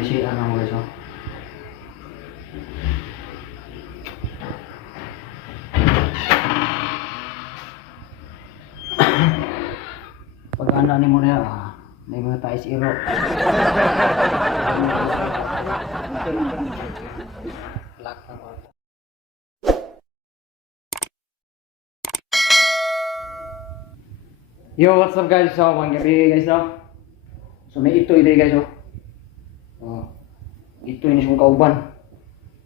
ni si ano guys oh. Pag ano ni mo na may mga tais iro. Lock na ko. Yo, what's up guys? So, mga gabi guys no. So may ito ide guys oh. Ito ini sung kauban.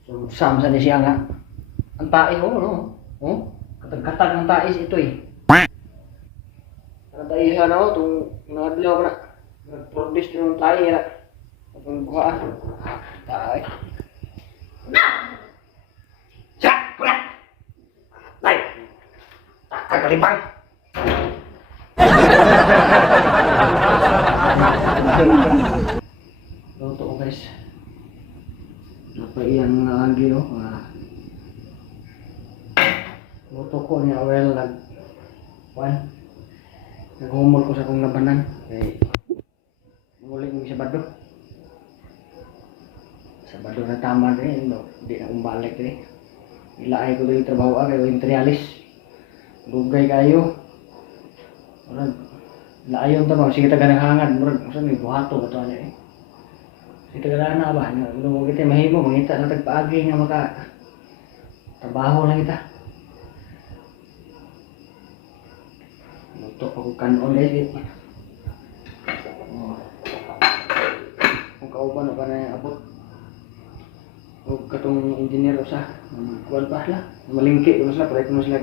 So samsa ni siya nga. Ang tais oh no. Oh, katag-katag ng tais ito eh. Ang tais ano tung ngadlaw na. Nag-produce ng tais na. Ang kuha. Tais. Cak, prat. Lai. Tak kalibang. Luto ko guys. Napaiyan na lagi no. Luto ko niya well naghumol ko sa kong labanan kay muli ko Sabado na tama rin no. Hindi na umbalik rin. Ilaay ko yung trabaho kayo imperialis. Lugay kayo. Laayon ta ba sige ta ganang hangad murag usa may buhato ka to ani. Sige ta na ba no kita mahimo mangita sa tagpaagi nga maka trabaho lang kita. Luto ako kanon guys. Kung kauban pa na abot. O katong engineer usa kuan pa la malingki ko sila proyekto mo sila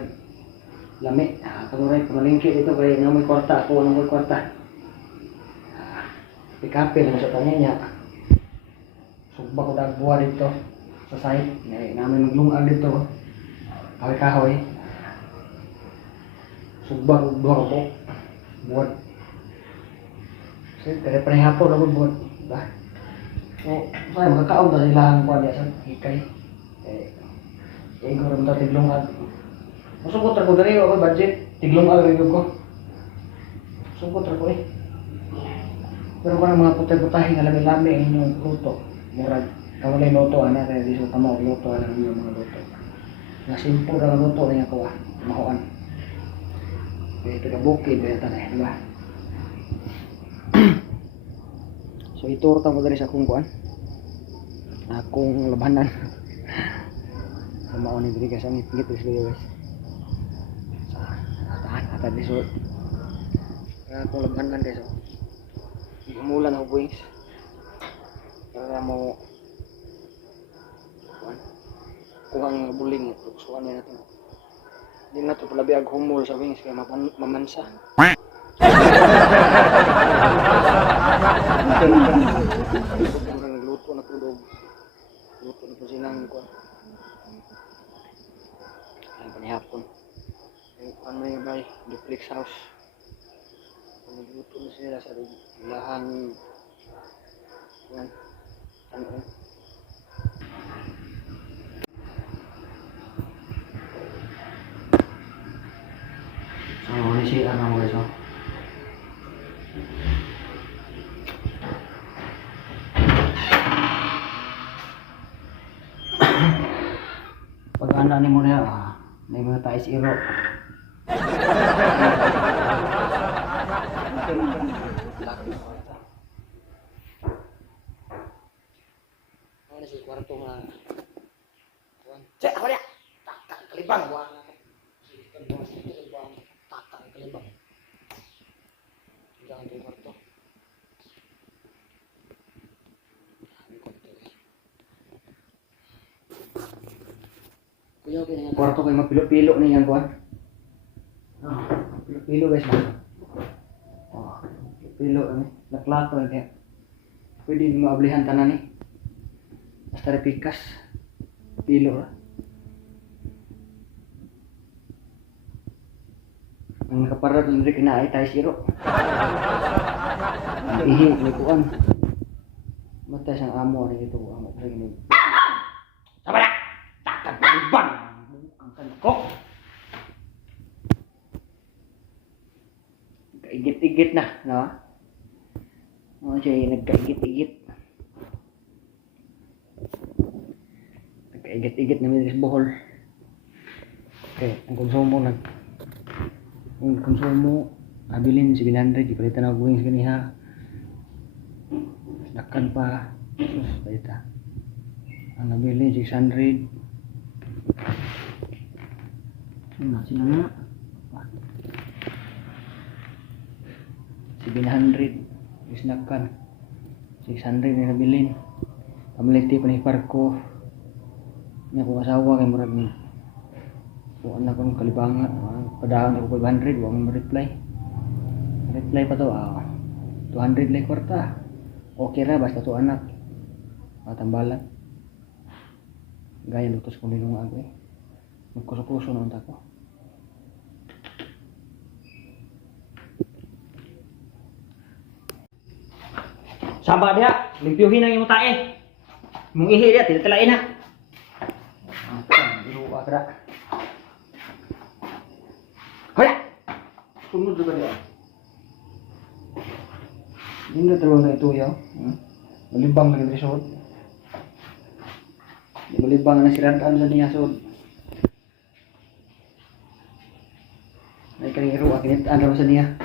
lami. Kamuray malingki dito kay namoy kwarta ako namoy kwarta. Pikape lang sa kanya niya. Sugba ko dagbuha dito sa site. Namin maglungag dito. Kahoy. Sugba ko duha ko buhat. Sige, kaya panihapon ako buhat. Ba? So, saya makakaon na silang kuha niya sa hikay. Ikaw rin ito tiglungag. Masukot ako dari ako budget. Tiglungag rin ko. Sukot ako eh. Pero parang mga putay-putahin na lami-lami ang inyong luto. Murag, kawalay luto, anak, kaya di sa tamaw luto, ang inyong mga luto. Na simple na luto na yung kuha, makuan. Kaya taga-bukid, kaya tanay, di ba? So, iturta mo dari sa akong kuhan. Akong labanan. Sa maon ni diri kasi ang ipigit guys. Sa tahan di so. Akong labanan guys. Umulan ako wings. Para mo kuhang buling suwan na natin. Hindi na ito palabi ag humul sa wings kaya mamansa. Luto na tulog. Luto na po sinang ko. Ang panihapon. Ano yung bay? Duplex house. Nagluto na sila sa lahang yan. Ano? So, ini si ano guys oh. Pag ano ni mo na may mga tais iro. Ano si kwarto nga. Cek apa dia? Tak kelibang buang. Tak kelibang. Jangan di kwarto. Kuya kaya kwarto kay mapilo-pilo ni yang kuan. Pilo guys. Pilo ni naklato ni. Pwede mo ablihan tanan ni. Basta repikas. Pilo. Ang nakaparad lang rin kinaay tayo siro. Ihi, may kuan. Matay siyang amo rin ito. Amo rin ito. Sama na! Takag palibang! Ang kanko! Kaigit-igit na, no? Ano siya nagkaigit-igit. igit-igit na may Bohol. Okay, ang konsumo nabilin 700 ipalitan na wings ganiha. Dakan pa sus paita. Ang nabilin 600. Sino na? 700 isnakan. 600 na nabilin. Pamiliti pa ni Parko. Nya ko asawa kay murag ni. So anak ko kalibangan, padaan ako 500, wa man reply. Reply pa to, 200 lang kwarta. Okay ra basta to anak. Matambalan. Gaya lutos ko nilong ako eh. Magkuso-kuso na unta ko. Saba dia, limpyuhin ang imong tae. Mong ihi dia, tilain na. Iruwa ka. Hoya! Sunod juga dia. Hindi terlalu na ito yaw. Malibang na resort. Malibang na sirandaan sa niya sod. Ay kaniro akinit ano sa niya.